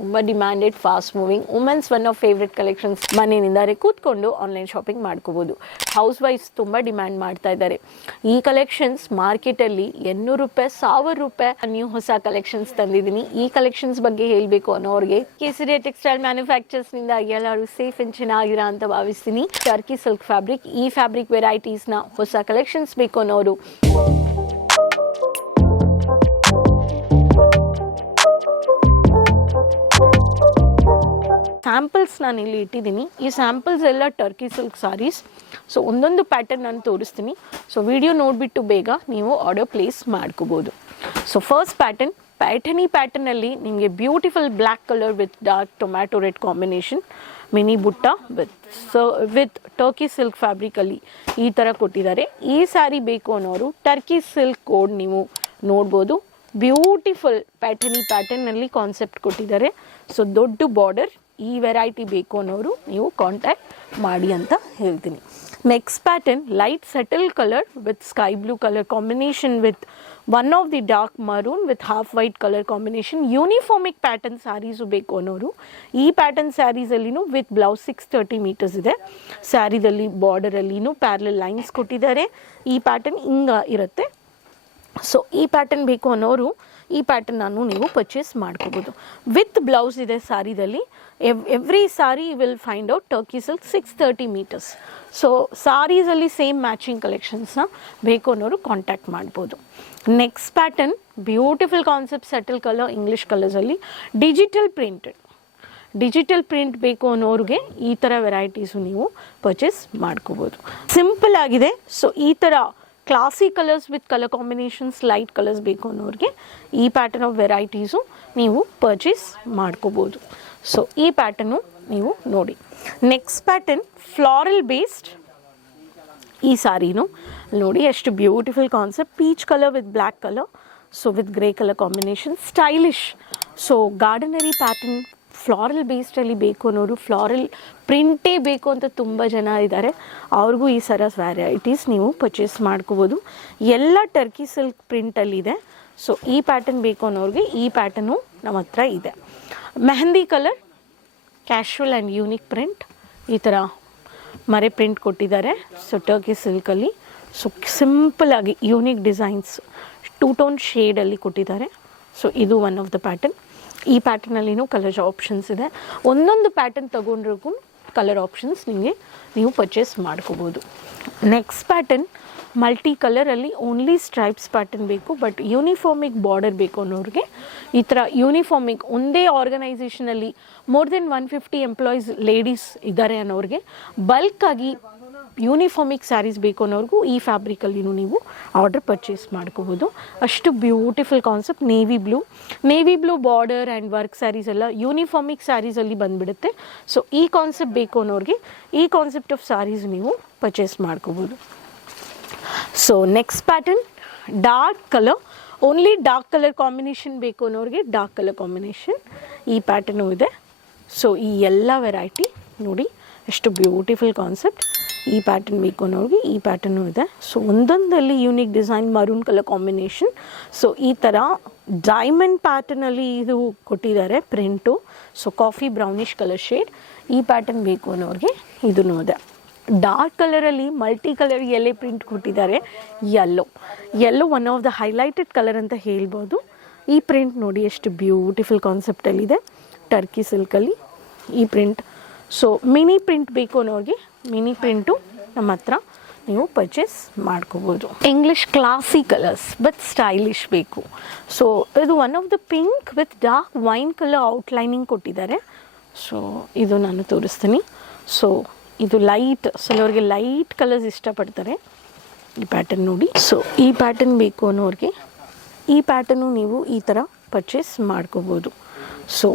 ತುಂಬ demanded, fast moving, women's one of favourite collections. ಮನೆಯಿಂದಾರೆ ಕೂತ್ಕೊಂಡು ಆನ್ಲೈನ್ ಶಾಪಿಂಗ್ ಮಾಡ್ಕೋಬೋದು. ಹೌಸ್ ವೈಫ್ಸ್ ತುಂಬ ಡಿಮ್ಯಾಂಡ್ ಮಾಡ್ತಾ ಇದ್ದಾರೆ ಈ ಕಲೆಕ್ಷನ್ಸ್. ಮಾರ್ಕೆಟಲ್ಲಿ 800 ರೂಪಾಯಿ, 1000 ರೂಪಾಯಿ ನೀವು ಹೊಸ ಕಲೆಕ್ಷನ್ಸ್ ತಂದಿದ್ದೀನಿ. ಈ ಕಲೆಕ್ಷನ್ಸ್ ಬಗ್ಗೆ ಹೇಳಬೇಕು ಅನ್ನೋರಿಗೆ ಕೇಸರಿಯ ಟೆಕ್ಸ್ಟೈಲ್ ಮ್ಯಾನುಫ್ಯಾಕ್ಚರ್ಸ್ನಿಂದ ಎಲ್ಲರೂ ಸೇಫ್ ಅಂಡ್ ಚೆನ್ನಾಗಿರ ಅಂತ ಭಾವಿಸ್ತೀನಿ. ಟರ್ಕಿ ಸಿಲ್ಕ್ ಫ್ಯಾಬ್ರಿಕ್, ಈ ಫ್ಯಾಬ್ರಿಕ್ ವೆರೈಟೀಸ್ನ ಹೊಸ ಕಲೆಕ್ಷನ್ಸ್ ಬೇಕು ಅನ್ನೋರು ಸ್ಯಾಂಪಲ್ಸ್ ನಾನು ಇಲ್ಲಿ ಇಟ್ಟಿದ್ದೀನಿ. ಈ ಸ್ಯಾಂಪಲ್ಸ್ ಎಲ್ಲ ಟರ್ಕಿ ಸಿಲ್ಕ್ ಸಾರೀಸ್. ಸೊ ಒಂದೊಂದು ಪ್ಯಾಟರ್ನ್ ನಾನು ತೋರಿಸ್ತೀನಿ. ಸೊ ವಿಡಿಯೋ ನೋಡಿಬಿಟ್ಟು ಬೇಗ ನೀವು ಆರ್ಡರ್ ಪ್ಲೇಸ್ ಮಾಡ್ಕೋಬೋದು. ಸೊ ಫಸ್ಟ್ ಪ್ಯಾಟರ್ನಿ ಪ್ಯಾಟರ್ನಲ್ಲಿ ನಿಮಗೆ beautiful black colour with dark tomato red combination, mini ಬುಟ್ಟ ವಿತ್ ಟರ್ಕಿ ಸಿಲ್ಕ್ ಫ್ಯಾಬ್ರಿಕಲ್ಲಿ ಈ ಥರ ಕೊಟ್ಟಿದ್ದಾರೆ. ಈ ಸ್ಯಾರಿ ಬೇಕು ಅನ್ನೋರು ಟರ್ಕಿ ಸಿಲ್ಕ್ ಕೋಡ್ ನೀವು ನೋಡ್ಬೋದು. ಬ್ಯೂಟಿಫುಲ್ ಪ್ಯಾಟರ್ನಲ್ಲಿ ಕಾನ್ಸೆಪ್ಟ್ ಕೊಟ್ಟಿದ್ದಾರೆ. ಸೊ ದೊಡ್ಡ ಬಾರ್ಡರ್. ಈ ವೆರೈಟಿ ಬೇಕು ಅನ್ನೋರು ನೀವು ಕಾಂಟ್ಯಾಕ್ಟ್ ಮಾಡಿ ಅಂತ ಹೇಳ್ತೀನಿ. Next pattern light subtle colour with sky blue colour combination with one of the dark maroon with half white colour combination. ಯೂನಿಫಾರ್ಮಿಕ್ ಪ್ಯಾಟರ್ನ್ ಸ್ಯಾರೀಸು ಬೇಕು ಅನ್ನೋರು ಈ ಪ್ಯಾಟರ್ನ್ ಸ್ಯಾರೀಸಲ್ಲಿನೂ ವಿತ್ ಬ್ಲೌಸ್ 630 ಮೀಟರ್ಸ್ ಇದೆ. ಸ್ಯಾರಿದಲ್ಲಿ ಬಾರ್ಡರಲ್ಲಿನೂ ಪ್ಯಾರಲಲ್ ಲೈನ್ಸ್ ಕೊಟ್ಟಿದ್ದಾರೆ. ಈ ಪ್ಯಾಟರ್ನ್ ಹಿಂಗೆ ಇರುತ್ತೆ. ಸೊ ಈ ಪ್ಯಾಟರ್ನ್ ಬೇಕು ಅನ್ನೋರು ಈ ಪ್ಯಾಟರ್ನನ್ನು ನೀವು ಪರ್ಚೇಸ್ ಮಾಡ್ಕೋಬೋದು. ವಿತ್ ಬ್ಲೌಸ್ ಇದೆ ಸ್ಯಾರಿದಲ್ಲಿ. Every sari will find out Turkey silk 630 metres. So ಸಾರೀಸಲ್ಲಿ ಸೇಮ್ ಮ್ಯಾಚಿಂಗ್ ಕಲೆಕ್ಷನ್ಸ್ನ ಬೇಕು ಅನ್ನೋರು ಕಾಂಟ್ಯಾಕ್ಟ್ ಮಾಡ್ಬೋದು. Next pattern beautiful concept subtle colour English ಕಲರ್ಸಲ್ಲಿ ಡಿಜಿಟಲ್ ಪ್ರಿಂಟ್ ಬೇಕು ಅನ್ನೋರಿಗೆ ಈ ಥರ ವೆರೈಟೀಸು ನೀವು ಪರ್ಚೇಸ್ ಮಾಡ್ಕೋಬೋದು. ಸಿಂಪಲ್ ಆಗಿದೆ. ಸೊ ಈ ಥರ classy colours with colour combinations, light colours ಬೇಕು ಅನ್ನೋರಿಗೆ ಈ ಪ್ಯಾಟರ್ನ್ ಆಫ್ ವೆರೈಟೀಸು ನೀವು ಪರ್ಚೇಸ್ ಮಾಡ್ಕೋಬೋದು. ಸೊ ಈ ಪ್ಯಾಟರ್ನು ನೀವು ನೋಡಿ. Next pattern floral based. ಈ ಸಾರಿನೂ ನೋಡಿ ಎಷ್ಟು beautiful concept. Peach colour with black colour, so with grey colour combination, stylish. So ಗಾರ್ಡನರಿ ಪ್ಯಾಟರ್ನ್ ಫ್ಲಾರಲ್ ಬೇಸ್ಡಲ್ಲಿ ಬೇಕು ಅನ್ನೋರು, ಫ್ಲಾರಲ್ ಪ್ರಿಂಟೇ ಬೇಕು ಅಂತ ತುಂಬ ಜನ ಇದ್ದಾರೆ. ಅವ್ರಿಗೂ ಈ ಸರ ವೆರೈಟೀಸ್ ನೀವು ಪರ್ಚೇಸ್ ಮಾಡ್ಕೋಬೋದು. ಎಲ್ಲ ಟರ್ಕಿ ಸಿಲ್ಕ್ ಪ್ರಿಂಟಲ್ಲಿದೆ. ಸೊ ಈ ಪ್ಯಾಟರ್ನ್ ಬೇಕು ಅನ್ನೋರಿಗೆ ಈ ಪ್ಯಾಟರ್ನು ನಮ್ಮ ಹತ್ರ ಇದೆ. Mehndi colour, casual and unique print. ಈ ಥರ ಮರೆ ಪ್ರಿಂಟ್ ಕೊಟ್ಟಿದ್ದಾರೆ. ಸೊ ಟರ್ಕಿ ಸಿಲ್ಕಲ್ಲಿ ಸೊ ಸಿಂಪಲಾಗಿ ಯೂನಿಕ್ ಡಿಸೈನ್ಸ್ 2 ಟೋನ್ ಶೇಡಲ್ಲಿ ಕೊಟ್ಟಿದ್ದಾರೆ. ಸೊ ಇದು ಒನ್ ಆಫ್ ದ ಪ್ಯಾಟರ್ನ್. ಈ ಪ್ಯಾಟರ್ನಲ್ಲಿನೂ ಕಲರ್ ಆಪ್ಷನ್ಸ್ ಇದೆ. ಒಂದೊಂದು ಪ್ಯಾಟರ್ನ್ ತೊಗೊಂಡ್ರಿಗೂ ಕಲರ್ ಆಪ್ಷನ್ಸ್ ನೀವು ಪರ್ಚೇಸ್ ಮಾಡ್ಕೋಬೋದು. ನೆಕ್ಸ್ಟ್ ಪ್ಯಾಟರ್ನ್ ಮಲ್ಟಿ ಕಲರಲ್ಲಿ ಓನ್ಲಿ ಸ್ಟ್ರೈಪ್ಸ್ ಪ್ಯಾಟರ್ನ್ ಬೇಕು, ಬಟ್ ಯೂನಿಫಾರ್ಮಿಕ್ ಬಾರ್ಡರ್ ಬೇಕು ಅನ್ನೋರಿಗೆ ಈ ಥರ ಯೂನಿಫಾರ್ಮಿಕ್ ಒಂದೇ ಆರ್ಗನೈಸೇಷನಲ್ಲಿ ಮೋರ್ ದೆನ್ 150 ಎಂಪ್ಲಾಯೀಸ್ ಲೇಡೀಸ್ ಇದ್ದಾರೆ ಅನ್ನೋರಿಗೆ ಬಲ್ಕಾಗಿ ಯೂನಿಫಾರ್ಮಿಕ್ ಸ್ಯಾರೀಸ್ ಬೇಕು ಅನ್ನೋರಿಗೂ ಈ ಫ್ಯಾಬ್ರಿಕಲ್ಲಿನೂ ನೀವು ಆರ್ಡರ್ ಪರ್ಚೇಸ್ ಮಾಡ್ಕೋಬೋದು. ಅಷ್ಟು beautiful concept. Navy blue border and work sarees ಎಲ್ಲ ಯೂನಿಫಾರ್ಮಿಕ್ ಸ್ಯಾರೀಸಲ್ಲಿ ಬಂದುಬಿಡುತ್ತೆ. ಸೊ ಈ ಕಾನ್ಸೆಪ್ಟ್ ಬೇಕು ಅನ್ನೋರಿಗೆ ಈ ಕಾನ್ಸೆಪ್ಟ್ ಆಫ್ ಸ್ಯಾರೀಸ್ ನೀವು ಪರ್ಚೇಸ್ ಮಾಡ್ಕೋಬೋದು. So next pattern dark colour, only dark colour combination ಬೇಕು ಅನ್ನೋರಿಗೆ ಡಾರ್ಕ್ ಕಲರ್ ಕಾಂಬಿನೇಷನ್ ಈ ಪ್ಯಾಟರ್ನು ಇದೆ. ಸೊ ಈ ಎಲ್ಲ ವೆರೈಟಿ ನೋಡಿ ಎಷ್ಟು ಬ್ಯೂಟಿಫುಲ್ ಕಾನ್ಸೆಪ್ಟ್. ಈ ಪ್ಯಾಟರ್ನ್ ಬೇಕು ಅನ್ನೋರಿಗೆ ಈ ಪ್ಯಾಟರ್ನು ಇದೆ. ಸೊ ಒಂದೊಂದಲ್ಲಿ unique design, maroon colour combination. So ಈ ಥರ ಡೈಮಂಡ್ ಪ್ಯಾಟರ್ನಲ್ಲಿ ಇದು ಕೊಟ್ಟಿದ್ದಾರೆ print. So coffee brownish colour shade. ಈ ಪ್ಯಾಟರ್ನ್ ಬೇಕು ಅನ್ನೋರಿಗೆ ಇದೂ ಇದೆ. ಡಾರ್ಕ್ ಕಲರಲ್ಲಿ ಮಲ್ಟಿ ಕಲರ್ ಎಲೆ ಪ್ರಿಂಟ್ ಕೊಟ್ಟಿದ್ದಾರೆ. Yellow one of the highlighted colour ಅಂತ ಹೇಳ್ಬೋದು. ಈ ಪ್ರಿಂಟ್ ನೋಡಿ ಎಷ್ಟು ಬ್ಯೂಟಿಫುಲ್ ಕಾನ್ಸೆಪ್ಟಲ್ಲಿದೆ. ಟರ್ಕಿ ಸಿಲ್ಕಲ್ಲಿ ಈ ಪ್ರಿಂಟ್. ಸೊ ಮಿನಿ ಪ್ರಿಂಟ್ ಬೇಕು ಅನ್ನೋರಿಗೆ ಮಿನಿ ಪ್ರಿಂಟು ನಮ್ಮ ಹತ್ರ ನೀವು ಪರ್ಚೇಸ್ ಮಾಡ್ಕೋಬೋದು. English classy colours but stylish ಬೇಕು. ಸೊ ಇದು one of the pink with dark wine colour outlining ಕೊಟ್ಟಿದ್ದಾರೆ. ಸೊ ಇದು ನಾನು ತೋರಿಸ್ತೀನಿ. ಸೊ ಇದು ಲೈಟ್, ಕೆಲವ್ರಿಗೆ ಲೈಟ್ ಕಲರ್ಸ್ ಇಷ್ಟಪಡ್ತಾರೆ. ಈ ಪ್ಯಾಟರ್ನ್ ನೋಡಿ. ಸೊ ಈ ಪ್ಯಾಟರ್ನ್ ಬೇಕು ಅನ್ನೋರಿಗೆ ಈ ಪ್ಯಾಟರ್ನು ನೀವು ಈ ಥರ ಪರ್ಚೇಸ್ ಮಾಡ್ಕೋಬೋದು. ಸೊ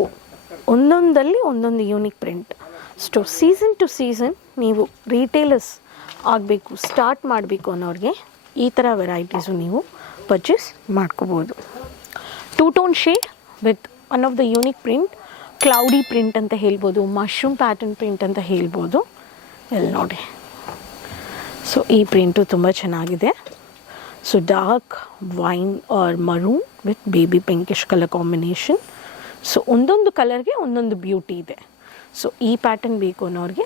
ಒಂದೊಂದಲ್ಲಿ ಒಂದೊಂದು unique print. So season two season ನೀವು ರಿಟೇಲರ್ಸ್ ಆಗಬೇಕು, ಸ್ಟಾರ್ಟ್ ಮಾಡಬೇಕು ಅನ್ನೋರಿಗೆ ಈ ಥರ ವೆರೈಟೀಸು ನೀವು ಪರ್ಚೇಸ್ ಮಾಡ್ಕೋಬೋದು. 2 tone shade with one of the unique print, cloudy print ಅಂತ ಹೇಳ್ಬೋದು, ಮಶ್ರೂಮ್ ಪ್ಯಾಟರ್ನ್ ಪ್ರಿಂಟ್ ಅಂತ ಹೇಳ್ಬೋದು. ಎಲ್ಲಿ ನೋಡಿ. ಸೊ ಈ ಪ್ರಿಂಟು ತುಂಬ ಚೆನ್ನಾಗಿದೆ. So dark wine or maroon with baby pinkish colour combination. So ಒಂದೊಂದು ಕಲರ್ಗೆ ಒಂದೊಂದು ಬ್ಯೂಟಿ ಇದೆ. ಸೊ ಈ ಪ್ಯಾಟರ್ನ್ ಬೇಕು ಅನ್ನೋರಿಗೆ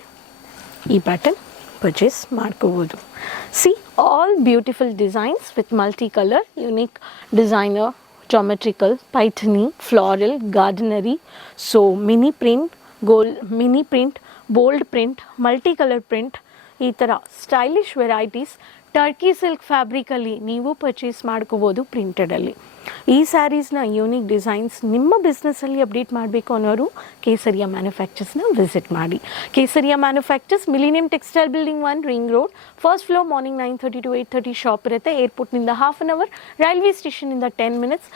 ಈ ಪ್ಯಾಟರ್ನ್ ಪರ್ಚೇಸ್ ಮಾಡ್ಕೋಬೋದು. See all beautiful designs with multi colour, unique designer, geometrical, Paithani, floral, ಗಾರ್ಡನರಿ, so mini print, mini print, bold print, multi colour print, ಈ ಥರ ಸ್ಟೈಲಿಶ್ ವೆರೈಟೀಸ್ ಟರ್ಕಿ ಸಿಲ್ಕ್ ಫ್ಯಾಬ್ರಿಕಲ್ಲಿ ನೀವು ಪರ್ಚೇಸ್ ಮಾಡ್ಕೋಬೋದು ಪ್ರಿಂಟೆಡಲ್ಲಿ. ಈ ಸ್ಯಾರೀಸ್ನ ಯೂನಿಕ್ ಡಿಸೈನ್ಸ್ ನಿಮ್ಮ ಬಿಸ್ನೆಸ್ಸಲ್ಲಿ ಅಪ್ಡೇಟ್ ಮಾಡಬೇಕು ಅನ್ನೋರು ಕೇಸರಿಯಾ ಮ್ಯಾನುಫ್ಯಾಕ್ಚರ್ಸ್ನ ವಿಸಿಟ್ ಮಾಡಿ. Kesariya manufacturers millennium textile building 1 ring road, first floor, morning 9:30 to 8:30 shop ಇರುತ್ತೆ. ಏರ್ಪೋರ್ಟ್ನಿಂದ ಹಾಫ್ ಆನ್ ಅವರ್, ರೈಲ್ವೆ ಸ್ಟೇಷನಿಂದ 10 ಮಿನಿಟ್ಸ್.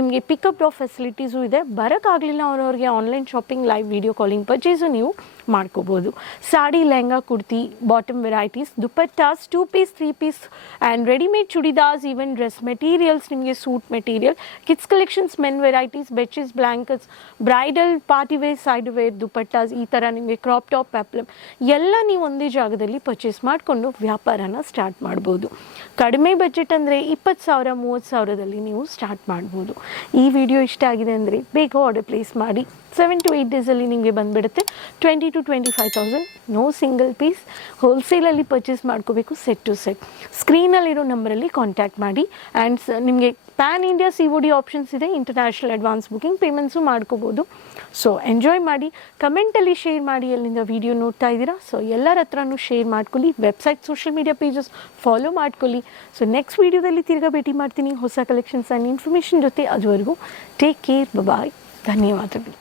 ನಿಮಗೆ ಪಿಕಪ್ ಡ್ರಾಪ್ ಫೆಸಿಲಿಟೀಸು ಇದೆ. ಬರೋಕ್ಕಾಗಲಿಲ್ಲ ಅವರವ್ರಿಗೆ online shopping, live video calling purchase ನೀವು ಮಾಡ್ಕೋಬೋದು. Sari, lehenga, kurti, bottom varieties, dupattas, 2 piece 3 piece and readymade churidars, even dress materials, ನಿಮಗೆ suit material, kids collections, men varieties, bedsheets, blankets, bridal, party wear, side wear, dupattas, ಈ ಥರ ನಿಮಗೆ crop top, ಪ್ಯಾಪ್ಲಮ್ ಎಲ್ಲ ನೀವು ಒಂದೇ ಜಾಗದಲ್ಲಿ ಪರ್ಚೇಸ್ ಮಾಡಿಕೊಂಡು ವ್ಯಾಪಾರನ ಸ್ಟಾರ್ಟ್ ಮಾಡ್ಬೋದು. ಕಡಿಮೆ ಬಜೆಟ್ ಅಂದರೆ 20,000 30,000ದಲ್ಲಿ ನೀವು ಸ್ಟಾರ್ಟ್ ಮಾಡ್ಬೋದು. ಈ ವಿಡಿಯೋ ಇಷ್ಟ ಆಗಿದೆ ಅಂದರೆ ಬೇಗ ಆರ್ಡರ್ ಪ್ಲೇಸ್ ಮಾಡಿ. 7 to 8 ಡೇಸಲ್ಲಿ ನಿಮಗೆ ಬಂದುಬಿಡುತ್ತೆ. 20,000 to 25,000, ನೋ ಸಿಂಗಲ್ ಪೀಸ್. ಹೋಲ್ಸೇಲಲ್ಲಿ ಪರ್ಚೇಸ್ ಮಾಡ್ಕೋಬೇಕು, ಸೆಟ್ ಟು ಸೆಟ್. ಸ್ಕ್ರೀನಲ್ಲಿರೋ ನಂಬರಲ್ಲಿ ಕಾಂಟ್ಯಾಕ್ಟ್ ಮಾಡಿ. ಆ್ಯಂಡ್ ನಿಮಗೆ ಪ್ಯಾನ್ ಇಂಡಿಯಾ COD ಆಪ್ಷನ್ಸ್ ಇದೆ. ಇಂಟರ್ನ್ಯಾಷನಲ್ ಅಡ್ವಾನ್ಸ್ ಬುಕಿಂಗ್ ಪೇಮೆಂಟ್ಸು ಮಾಡ್ಕೋಬೋದು. ಸೊ ಎಂಜಾಯ್ ಮಾಡಿ. ಕಮೆಂಟಲ್ಲಿ ಶೇರ್ ಮಾಡಿ ಎಲ್ಲಿಂದ ವಿಡಿಯೋ ನೋಡ್ತಾ ಇದ್ದೀರಾ. ಸೊ ಎಲ್ಲರ ಹತ್ರನೂ ಶೇರ್ ಮಾಡ್ಕೊಳ್ಳಿ. Website, social media pages follow ಮಾಡ್ಕೊಳ್ಳಿ. ಸೊ ನೆಕ್ಸ್ಟ್ ವೀಡಿಯೋದಲ್ಲಿ ತಿರ್ಗಾ ಭೇಟಿ ಮಾಡ್ತೀನಿ ಹೊಸ ಕಲೆಕ್ಷನ್ಸ್ ಆ್ಯಂಡ್ ಇನ್ಫಾರ್ಮೇಷನ್ ಜೊತೆ. ಅದುವರೆಗೂ ಟೇಕ್ ಕೇರ್, ಬಾಯ್, ಧನ್ಯವಾದಗಳು.